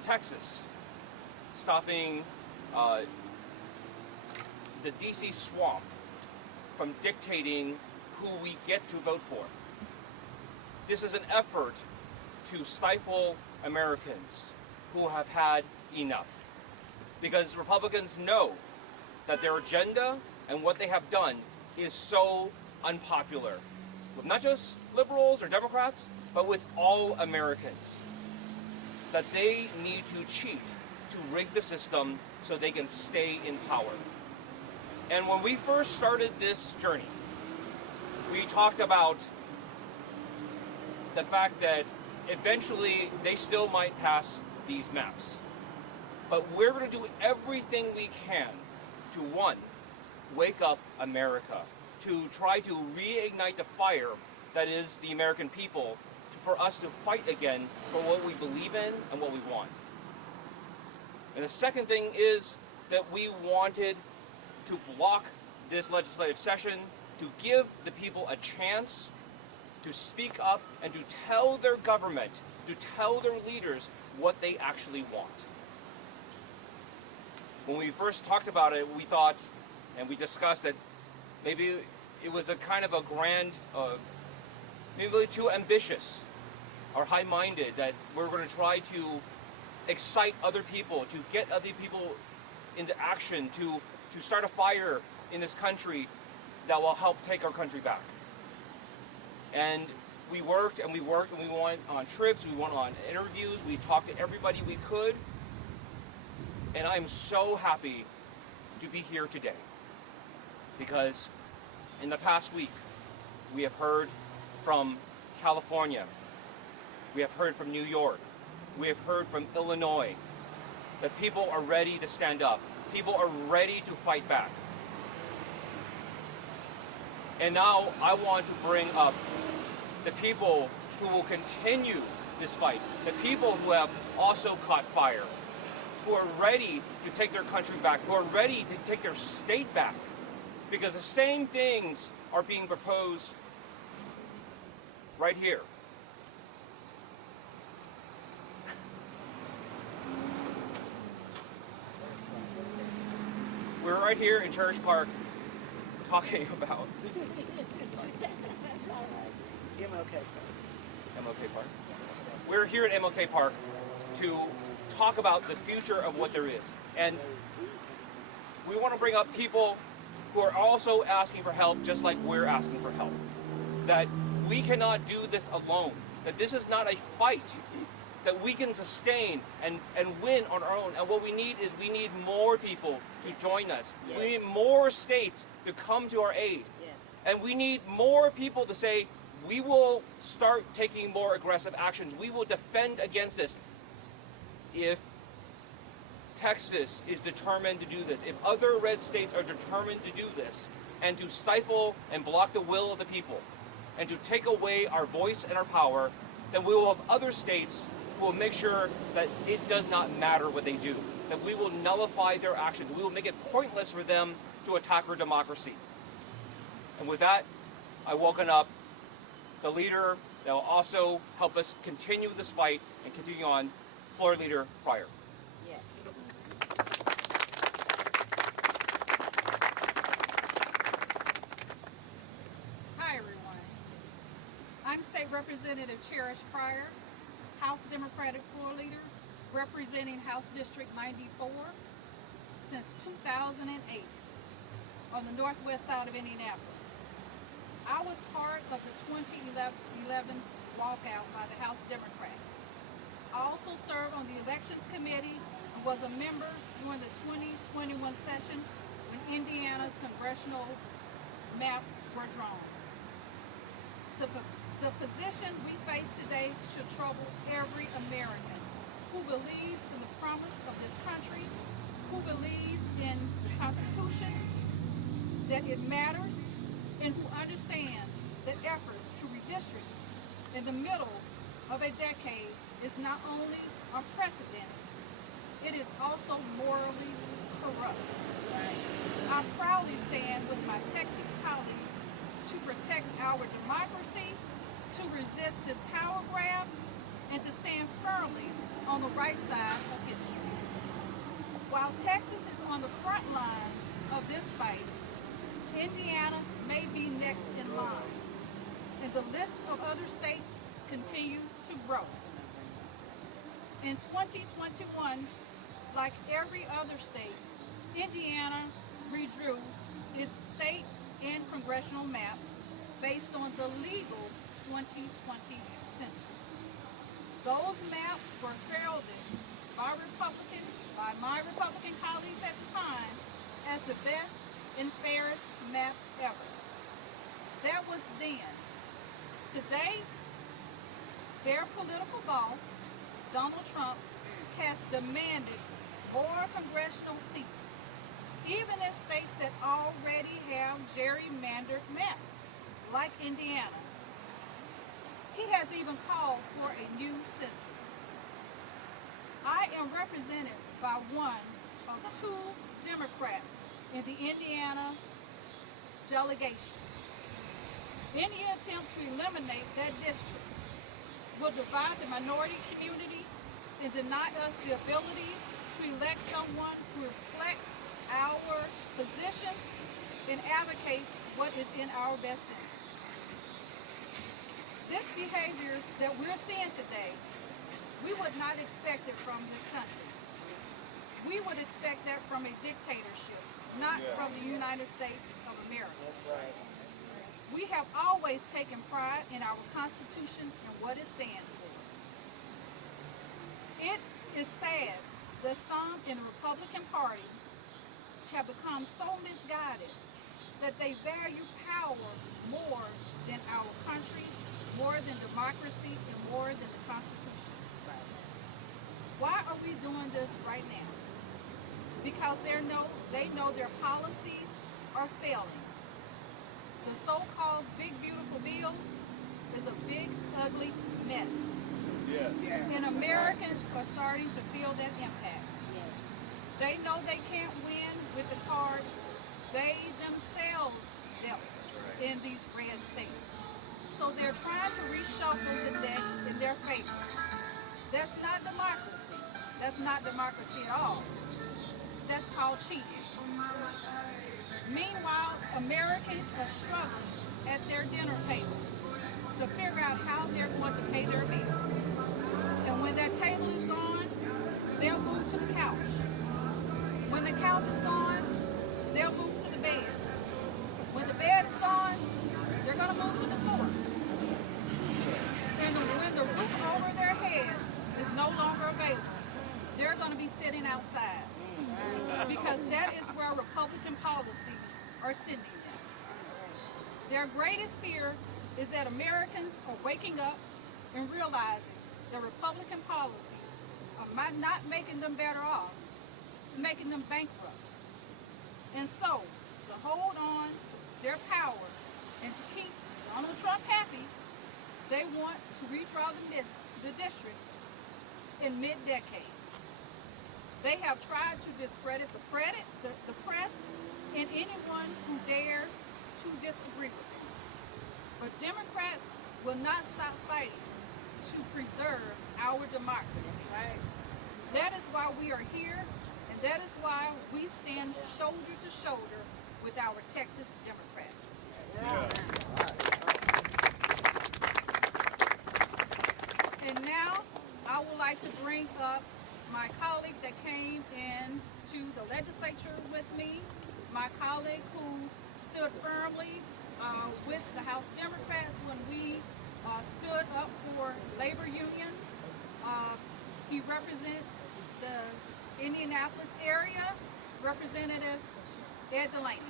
in Texas, stopping the DC swamp from dictating who we get to vote for. This is an effort to stifle Americans who have had enough. Because Republicans know that their agenda and what they have done is so unpopular with not just liberals or Democrats, but with all Americans. That they need to cheat, to rig the system so they can stay in power. And when we first started this journey, we talked about the fact that eventually they still might pass these maps. But we're going to do everything we can to, one, wake up America, to try to reignite the fire that is the American people, for us to fight again for what we believe in and what we want. And the second thing is that we wanted to block this legislative session, to give the people a chance to speak up and to tell their government, to tell their leaders what they actually want. When we first talked about it, we thought, and we discussed that maybe it was a kind of a grand, maybe too ambitious or high-minded, that we're going to try to excite other people, to get other people into action, to start a fire in this country that will help take our country back. And we worked and we worked and we went on trips, we went on interviews, we talked to everybody we could. And I'm so happy to be here today, because in the past week we have heard from California, we have heard from New York, we have heard from Illinois, that people are ready to stand up, people are ready to fight back. And now I want to bring up the people who will continue this fight, the people who have also caught fire, who are ready to take their country back, who are ready to take their state back. Because the same things are being proposed right here. We're right here in Church Park talking about MLK Park. We're here at MLK Park to talk about the future of what there is. And we want to bring up people who are also asking for help, just like we're asking for help. That we cannot do this alone. That this is not a fight that we can sustain and win on our own. And what we need is, we need more people to join us. Yes. We need more states to come to our aid. Yes. And we need more people to say, we will start taking more aggressive actions. We will defend against this. If Texas is determined to do this, if other red states are determined to do this, and to stifle and block the will of the people, and to take away our voice and our power, then we will have other states who will make sure that it does not matter what they do, that we will nullify their actions. We will make it pointless for them to attack our democracy. And with that, I welcome up the leader that will also help us continue this fight and continue on, Floor Leader Pryor. Yes. Hi everyone. I'm State Representative Cherish Pryor, House Democratic Floor Leader, representing House District 94 since 2008 on the northwest side of Indianapolis. I was part of the 2011 walkout by the House Democrats. I also served on the Elections Committee and was a member during the 2021 session when Indiana's congressional maps were drawn. The position we face today should trouble every American who believes in the promise of this country, who believes in the Constitution, that it matters, and who understands that efforts to redistrict in the middle of a decade is not only unprecedented, it is also morally corrupt. I proudly stand with my Texas colleagues to protect our democracy, to resist this power grab, and to stand firmly on the right side of history. While Texas is on the front line of this fight, Indiana may be next in line, and the list of other states continue to grow. In 2021, like every other state, Indiana redrew its state and congressional maps based on the legal 2020 census. Those maps were heralded by my Republican colleagues at the time, as the best and fairest map ever. That was then. Today, their political boss, Donald Trump, has demanded more congressional seats, even in states that already have gerrymandered maps, like Indiana. He has even called for a new census. I am represented by one of two Democrats in the Indiana delegation. Any attempt to eliminate that district will divide the minority community and deny us the ability to elect someone who reflects our position and advocates what is in our best interest. This behavior that we're seeing today, we would not expect it from this country. We would expect that from a dictatorship, not from the United States of America. That's right. We have always taken pride in our Constitution and what it stands for. It is sad that some in the Republican Party have become so misguided that they value power more than our country, more than democracy, and more than the Constitution. Why are we doing this right now? Because they know their policies are failing. The so-called big beautiful bill is a big ugly mess. And Americans are starting to feel that impact. They know they can't win with the cards they themselves dealt in these red states. So they're trying to reshuffle the deck in their favor. That's not democracy. That's not democracy at all. That's called cheating. Meanwhile, Americans are struggling at their dinner table to figure out how they're going to pay their bills. And when that table is gone, they'll move to the couch. When the couch is gone, they'll move to the bed. When the bed is gone, they're going to move to the floor. And when the roof over their heads is no longer available, they're going to be sitting outside. Because that is where Republican policies are sending them. Their greatest fear is that Americans are waking up and realizing that Republican policies are not making them better off, it's making them bankrupt. And so, to hold on to their power and to keep Donald Trump happy, they want to redraw the districts in mid-decade. They have tried to discredit the press, and anyone who dares to disagree with them. But Democrats will not stop fighting to preserve our democracy. Right. That is why we are here, and that is why we stand shoulder to shoulder with our Texas Democrats. And now, I would like to bring up my colleague that came into the legislature with me, my colleague who stood firmly with the House Democrats when we stood up for labor unions. He represents the Indianapolis area, Representative Ed Delaney.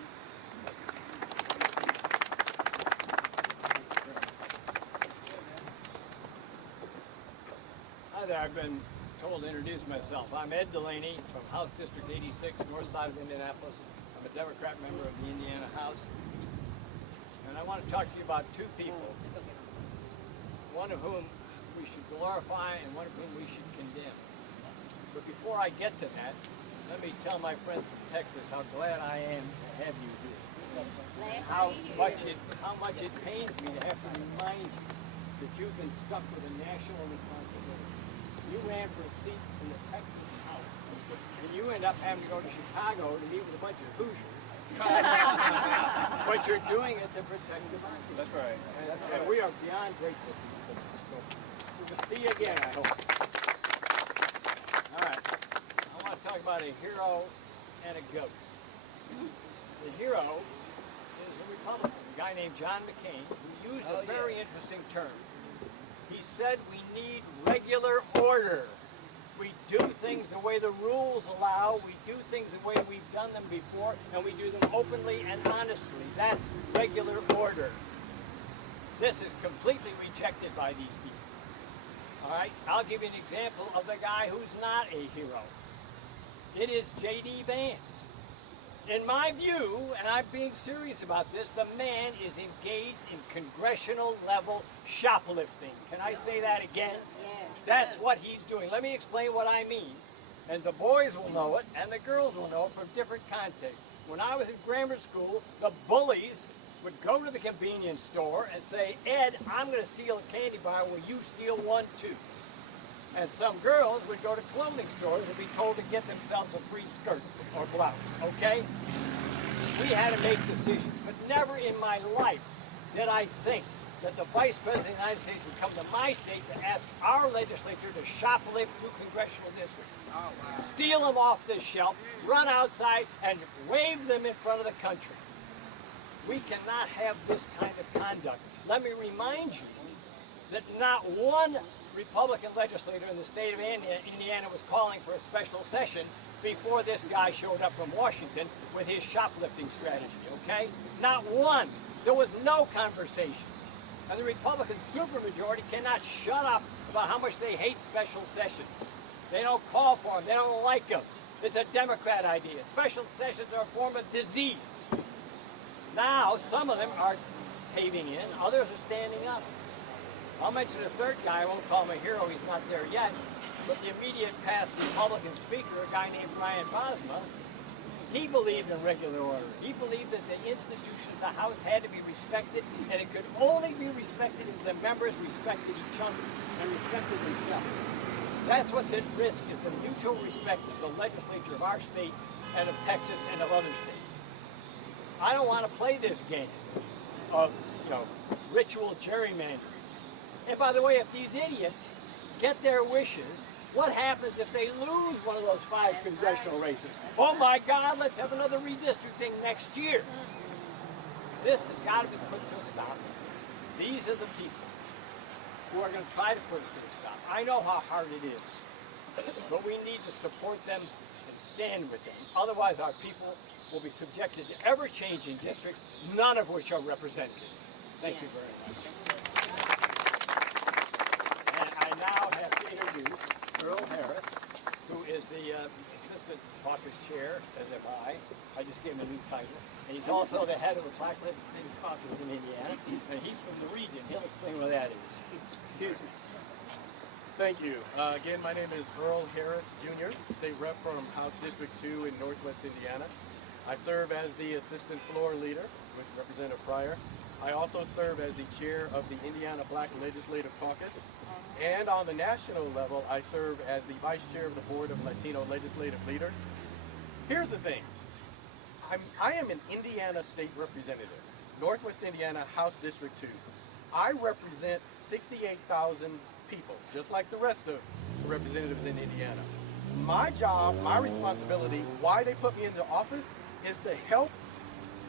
Hi there, I've been told to introduce myself. I'm Ed Delaney from House District 86, north side of Indianapolis. I'm a Democrat member of the Indiana House. And I want to talk to you about two people, one of whom we should glorify and one of whom we should condemn. But before I get to that, let me tell my friends from Texas how glad I am to have you here. How much it pains me to have to remind you that you've been stuck with a national responsibility. you ran for a seat in the Texas House, and you end up having to go to Chicago to meet with a bunch of Hoosiers. But you're doing it to protect democracy. That's right. And we are beyond grateful for you. So we'll see you again, I hope. All right. I want to talk about a hero and a goat. The hero is a Republican, a guy named John McCain, who used a very interesting term. He said we need regular order. We do things the way the rules allow. We do things the way we've done them before, and we do them openly and honestly. That's regular order. This is completely rejected by these people. All right, I'll give you an example of the guy who's not a hero. It is J.D. Vance. In my view, and I'm being serious about this, the man is engaged in congressional level shoplifting. Can I say that again? That's what he's doing. Let me explain what I mean. And the boys will know it, and the girls will know it from different contexts. When I was in grammar school, the bullies would go to the convenience store and say, Ed, I'm going to steal a candy bar, will you steal one too? And some girls would go to clothing stores and be told to get themselves a free skirt or blouse, okay? We had to make decisions, but never in my life did I think that the Vice President of the United States would come to my state to ask our legislature to shoplift through congressional districts. Oh, wow. Steal them off the shelf, run outside, and wave them in front of the country. We cannot have this kind of conduct. Let me remind you that not one Republican legislator in the state of Indiana was calling for a special session before this guy showed up from Washington with his shoplifting strategy, okay? Not one. There was no conversation. And the Republican supermajority cannot shut up about how much they hate special sessions. They don't call for them. They don't like them. It's a Democrat idea. Special sessions are a form of disease. Now, some of them are caving in. Others are standing up. I'll mention a third guy. I won't call him a hero. He's not there yet. But the immediate past Republican speaker, a guy named Brian Bosma, he believed in regular order. He believed that the institution of the House had to be respected, and it could only be respected if the members respected each other and respected themselves. That's what's at risk, is the mutual respect of the legislature of our state and of Texas and of other states. I don't want to play this game of, ritual gerrymandering. And by the way, if these idiots get their wishes, what happens if they lose one of those 5 congressional races? Oh my God, let's have another redistricting next year. This has got to be put to a stop. These are the people who are going to try to put it to a stop. I know how hard it is, but we need to support them and stand with them. Otherwise, our people will be subjected to ever-changing districts, none of which are representative. Thank you very much. And I now have to introduce Earl Harris, who is the Assistant Caucus Chair, as am I. I just gave him a new title. And he's also the head of the Black Legislative Caucus in Indiana, and he's from the region. He'll explain what that is. Excuse me. Thank you. Again, my name is Earl Harris, Jr., State Rep from House District 2 in Northwest Indiana. I serve as the Assistant Floor Leader with Representative Pryor. I also serve as the Chair of the Indiana Black Legislative Caucus. And on the national level, I serve as the Vice Chair of the Board of Latino Legislative Leaders. Here's the thing. I am an Indiana State Representative, Northwest Indiana, House District 2. I represent 68,000 people, just like the rest of the representatives in Indiana. My job, my responsibility, why they put me into office, is to help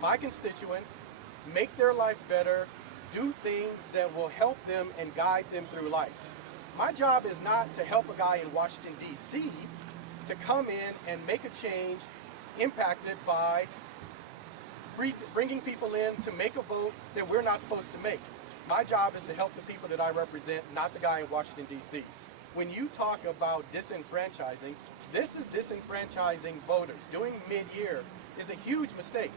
my constituents make their life better, do things that will help them and guide them through life. My job is not to help a guy in Washington, D.C. to come in and make a change impacted by bringing people in to make a vote that we're not supposed to make. My job is to help the people that I represent, not the guy in Washington, D.C. When you talk about disenfranchising, this is disenfranchising voters. Doing mid-year is a huge mistake.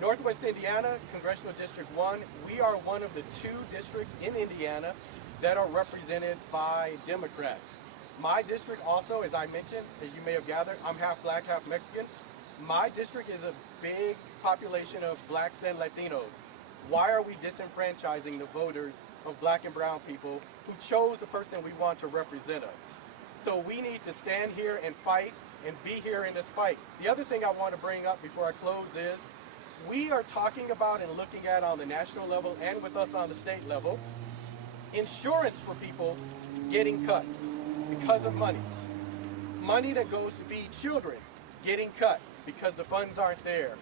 Northwest Indiana, Congressional District 1, we are one of the 2 districts in Indiana that are represented by Democrats. My district also, as I mentioned, as you may have gathered, I'm half black, half Mexican. My district is a big population of blacks and Latinos. Why are we disenfranchising the voters of black and brown people who chose the person we want to represent us? So we need to stand here and fight and be here in this fight. The other thing I want to bring up before I close is we are talking about and looking at on the national level and with us on the state level, insurance for people getting cut because of money. Money that goes to feed children getting cut because the funds aren't there.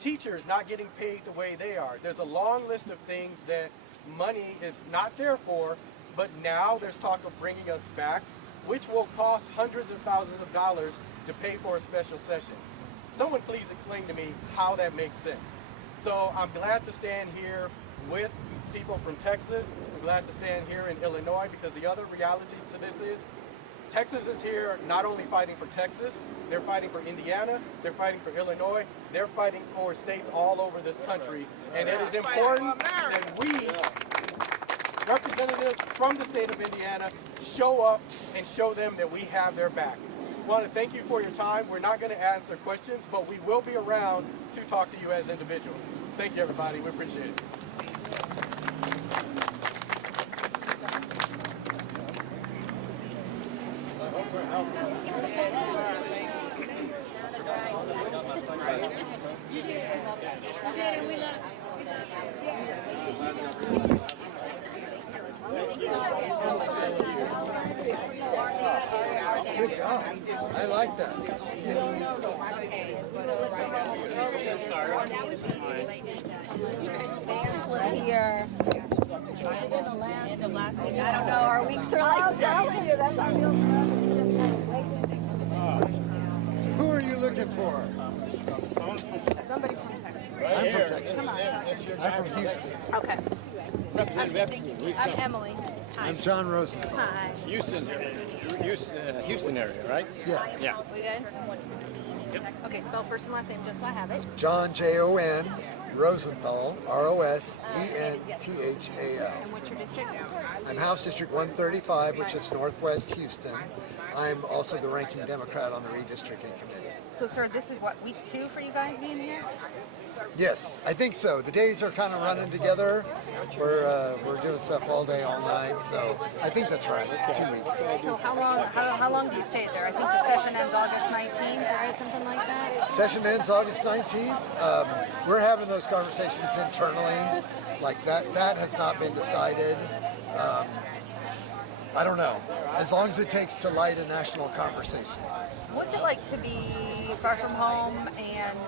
Teachers not getting paid the way they are. There's a long list of things that money is not there for, but now there's talk of bringing us back, which will cost hundreds of thousands of dollars to pay for a special session. Someone please explain to me how that makes sense. So I'm glad to stand here with people from Texas. I'm glad to stand here in Illinois because the other reality to this is Texas is here not only fighting for Texas, they're fighting for Indiana, they're fighting for Illinois, they're fighting for states all over this country. And it is important that we, representatives from the state of Indiana, show up and show them that we have their back. I want to thank you for your time. We're not going to answer questions, but we will be around to talk to you as individuals. Thank you, everybody. We appreciate it. Good job. I like that. Vance was here end of last week. I don't know, our weeks are like telling you, that's our real So who are you looking for? somebody from Texas. I'm from Texas. I'm from Houston. Okay. Representative Epstein, I'm Emily. I'm John Rosenthal. Hi. Houston area, right? Yeah. Yeah. We good? Okay, spell first and last name just so I have it. John, Jon, Rosenthal, Rosenthal. And what's your district? I'm House District 135, which is Northwest Houston. I'm also the ranking Democrat on the redistricting committee. So, sir, this is what, week 2 for you guys being here? Yes, I think so. The days are kind of running together. We're doing stuff all day, all night. So I think that's right. 2 weeks. So how long do you stay there? I think the session ends August 19th or something like that. Session ends August 19th. We're having those conversations internally. Like that has not been decided. I don't know. As long as it takes to light a national conversation. What's it like to be far from home and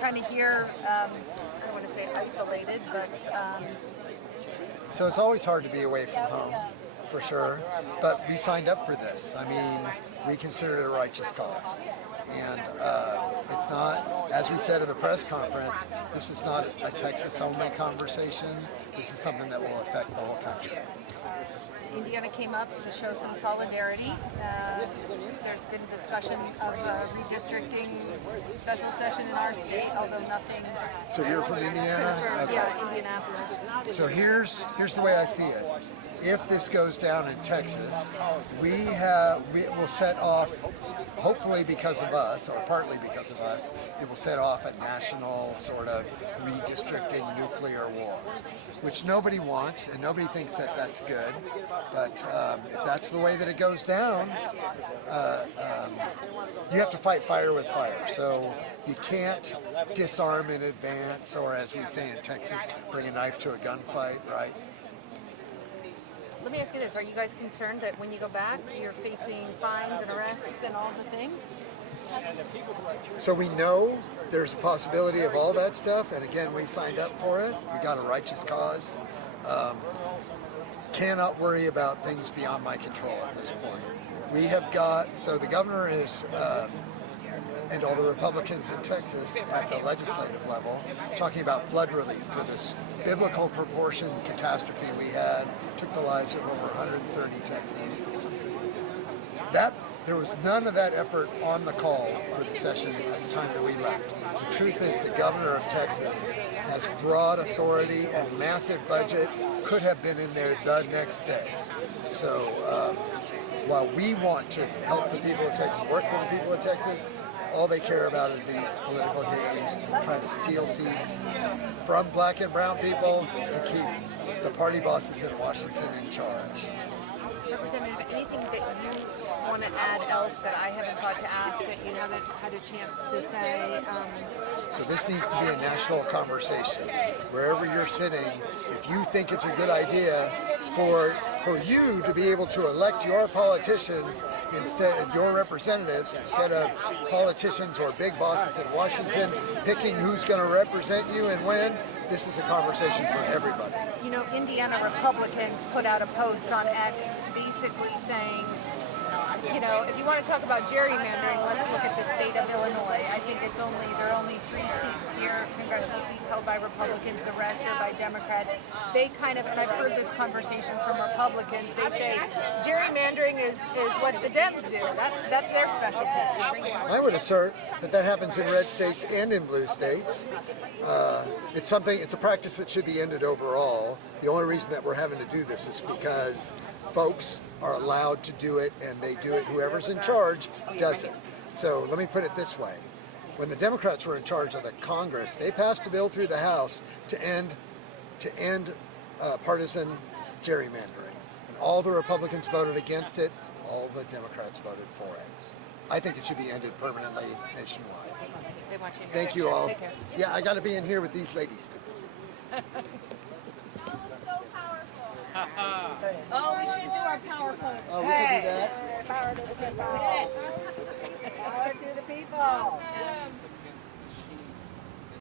kind of here, I don't want to say isolated, but So it's always hard to be away from home, for sure. But we signed up for this. I mean, we consider it a righteous cause. And it's not, as we said in the press conference, this is not a Texas-only conversation. This is something that will affect the whole country. Indiana came up to show some solidarity. There's been discussion of redistricting special session in our state, although nothing. So you're from Indiana? Okay. Yeah, Indianapolis. So here's the way I see it. If this goes down in Texas, we will set off, hopefully because of us, or partly because of us, it will set off a national sort of redistricting nuclear war, which nobody wants and nobody thinks that that's good. But if that's the way that it goes down, you have to fight fire with fire. So you can't disarm in advance, or as we say in Texas, bring a knife to a gunfight, right? Let me ask you this, are you guys concerned that when you go back, you're facing fines and arrests and all the things? So we know there's a possibility of all that stuff, and again, we signed up for it. We got a righteous cause. Cannot worry about things beyond my control at this point. We have got, so the governor is, and all the Republicans in Texas at the legislative level, talking about flood relief for this biblical proportion catastrophe we had, took the lives of over 130 Texans. There was none of that effort on the call for the session at the time that we left. The truth is the governor of Texas has broad authority and massive budget, could have been in there the next day. So while we want to help the people of Texas, work for the people of Texas, all they care about is these political games, trying to steal seats from black and brown people to keep the party bosses in Washington in charge. Representative, anything that you want to add else that I haven't thought to ask that you haven't had a chance to say? So this needs to be a national conversation. Wherever you're sitting, if you think it's a good idea for you to be able to elect your politicians instead of your representatives, instead of politicians or big bosses in Washington picking who's going to represent you and when, this is a conversation for everybody. You know, Indiana Republicans put out a post on X basically saying, you know, if you want to talk about gerrymandering, let's look at the state of Illinois. I think there are only 3 seats here, congressional seats held by Republicans, the rest are by Democrats. They kind of, and I've heard this conversation from Republicans, they say gerrymandering is what the Dems do. That's their specialty. I would assert that happens in red states and in blue states. It's a practice that should be ended overall. The only reason that we're having to do this is because folks are allowed to do it, and they do it. Whoever's in charge does it. So let me put it this way. When the Democrats were in charge of the Congress, they passed a bill through the House to end partisan gerrymandering. And all the Republicans voted against it. All the Democrats voted for it. I think it should be ended permanently nationwide. They want you in your Thank you picture. all. Take care. Yeah, I got to be in here with these ladies. Oh, we should do our power post. Oh, we can do that.